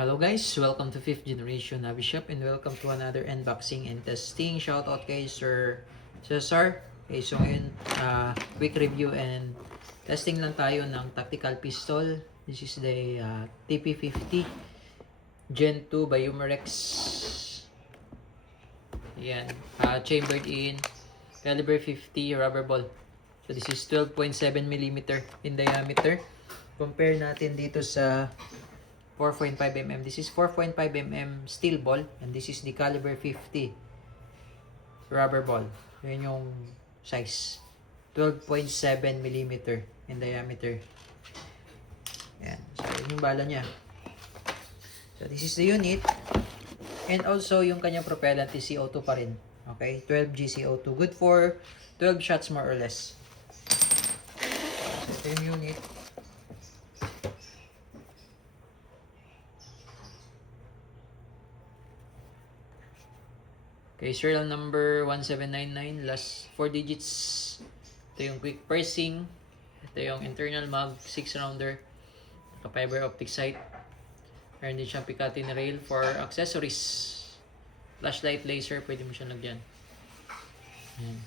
Hello guys, welcome to 5th Generation Navi Shop and welcome to another unboxing and testing. Shoutout kay Sir Cesar. Okay, so ngayon, quick review and testing lang tayo ng tactical pistol. This is the TP50 Gen 2 by Umarex. Yan, chambered in caliber 50 rubber ball. So this is 12.7mm in diameter. Compare natin dito sa 4.5mm. This is 4.5mm steel ball and this is the caliber 50 rubber ball. Yun yung size. 12.7mm in diameter. Yan. So, yun yung bala niya. So, this is the unit. And also, yung kanyang propellant is CO2 pa rin. Okay? 12G CO2. Good for 12 shots more or less. So, ito yung unit. Okay, serial number 1799, last 4 digits. Ito yung quick pricing. Ito yung internal mag, 6 rounder. Naka-fiber optic sight. Meron din siyang Picatinny rail for accessories. Flashlight, laser, pwede mo siyang lagyan. Ayan.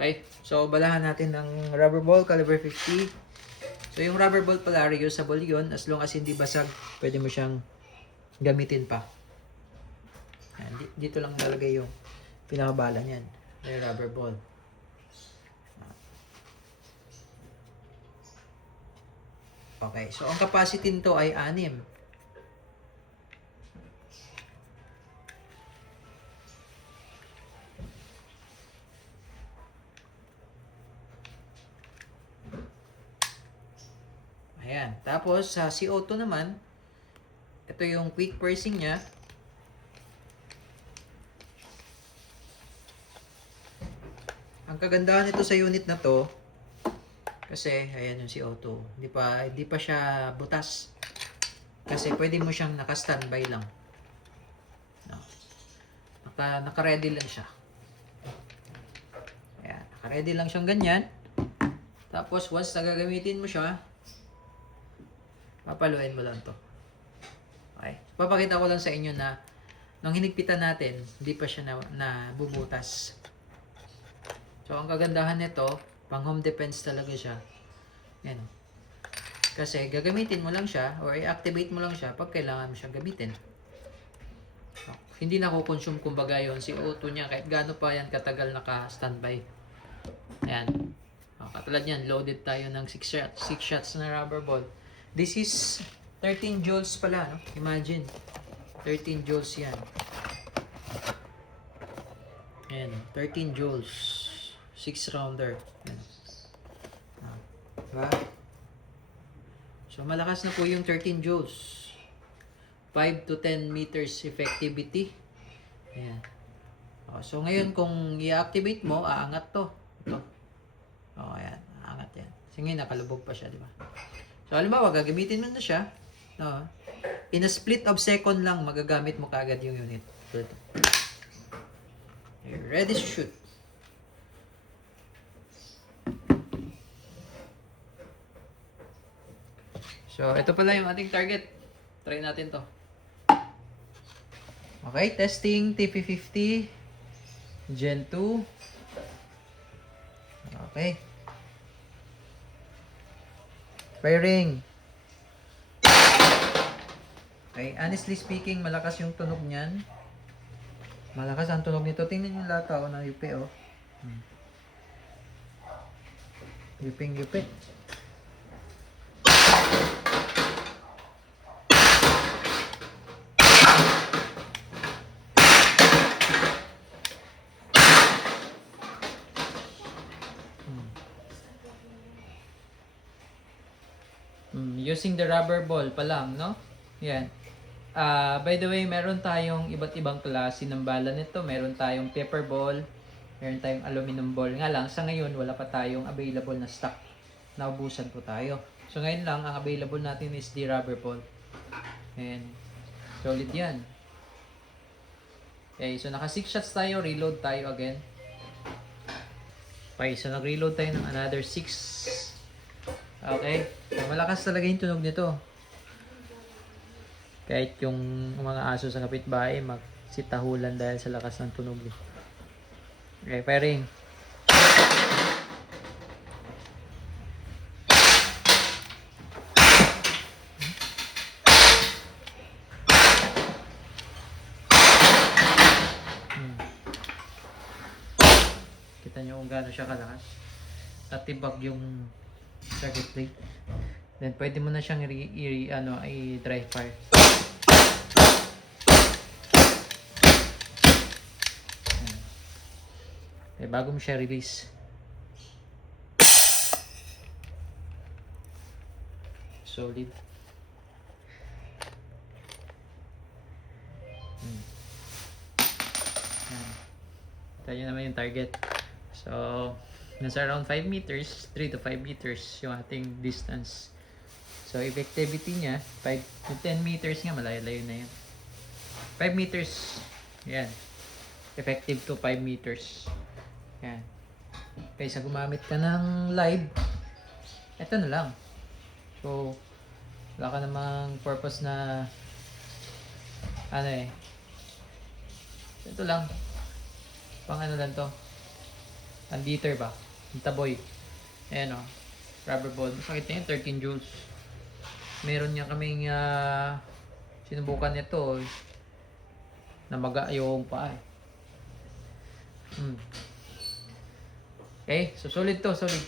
Okay, so balahan natin ng rubber ball, caliber 50. So yung rubber ball pala, reusable yun. As long as hindi basag, pwede mo siyang gamitin pa. Ayan, dito lang nalagay yung pinakabala niyan. May rubber ball. Okay, so ang capacity nito ay 6. Ayan, tapos sa CO2 naman, ito yung quick pricing niya. Ang kagandahan nito sa unit na to, kasi ayan yung CO2, hindi pa siya butas. Kasi pwede mo siyang naka-standby lang. No. Naka-ready lang siya. Ayan, naka-ready lang siyang ganyan. Tapos once nagagamitin mo siya, papaluin mo lang to. Okay. Papakita ko lang sa inyo na nung hinigpitan natin, hindi pa siya nabubutas. So, ang kagandahan nito, pang home defense talaga siya. Yan. Kasi, gagamitin mo lang siya or i-activate mo lang siya pag kailangan mo siyang gamitin. So, hindi na kukonsume kumbaga yun si CO2 niya kahit gaano pa yan katagal naka-standby. Ayan. O, katulad yan, loaded tayo ng 6 shots na rubber ball. This is 13 joules pala, no? Imagine. 13 joules yan. Ayan, 13 joules. 6 rounder. Diba? So, malakas na po yung 13 joules. 5 to 10 meters effectivity. Ayan. So, ngayon kung i-activate mo, aangat to. Ito. Ayan. Aangat yan. Sige, nakalubog pa siya, diba? So, halimbawa, gagamitin mo na siya. No? In a split of second lang, magagamit mo kaagad yung unit. So, ito. You're ready to shoot. So, ito pala yung ating target. Try natin to. Okay, testing TP50 Gen 2. Okay. Firing. Okay, honestly speaking, malakas yung tunog niyan. Malakas ang tunog nito. Tingnan yung lata na yupi, oh. Yuping-yupi. Using the rubber ball pa lang, no? Yan. By the way, meron tayong iba't ibang klase ng bala nito. Meron tayong pepper ball, meron tayong aluminum ball. Nga lang, sa ngayon, wala pa tayong available na stock. Naubusan po tayo. So, ngayon lang, ang available natin is the rubber ball. And, solid yan. Okay, so naka 6 shots tayo. Reload tayo again. Okay, so nag-reload tayo ng another 6. Okay. Malakas talaga yung tunog nito. Kahit yung mga aso sa kapitbahay magsitahulan dahil sa lakas ng tunog. Okay, firing. Kita nyo kung gaano siya kalakas. Tatibag yung circuit plate. Then pwede mo na siyang i-dry fire. Okay, bago mo siya release. Solid. Tayo naman yung target. So, nasa around 5 meters, 3 to 5 meters yung ating distance. So, effectivity niya, 5 to 10 meters nga, malayo-layo na yan. 5 meters, yan. Effective to 5 meters. Yan. Kaysa gumamit ka ng live, eto na lang. So, wala ka namang purpose na ito lang. Pang ano lang to. Ang liter ba? Ang taboy. Ayan o. Rubber ball. Masakit na yun, 13 joules. Meron niya kaming sinubukan nito. Namaga yung paa eh. Okay, so solid to, solid.